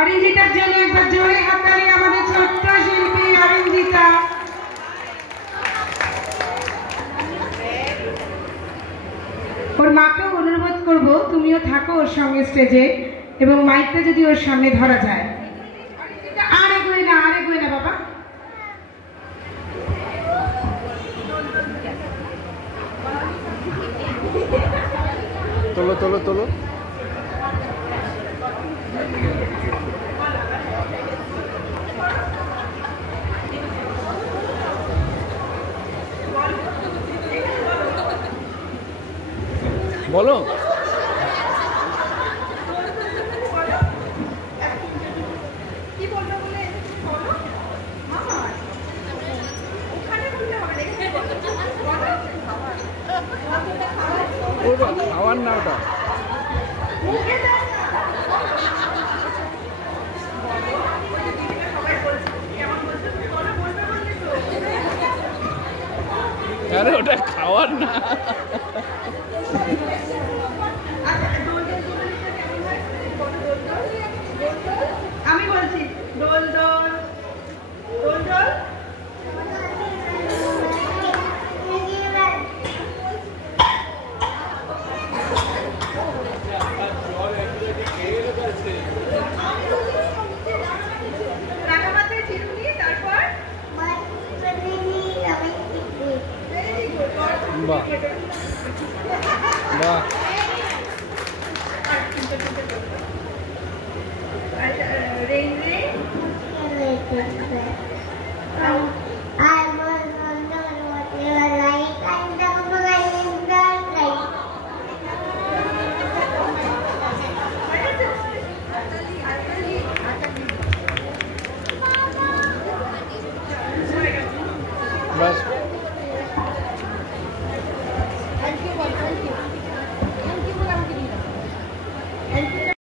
অরিঞ্জিতার জন্য একবার জোরে হাততালি আমাদের ছোট্ট শিল্পী অরিঞ্জিতা। ওর মাকেও অনুরোধ করব তুমিও থাকো ওর সঙ্গে স্টেজে এবং মাইকটা যদি ওর সামনে ধরা যায়। আর এগোয় না বাবা। তোলো তোলো তোলো। বলো খাওয়ার না ওটা। আরে ওটা খাওয়ার না। আমি বলছি দোল দোল দোল দোল। বাহ বাহ। बस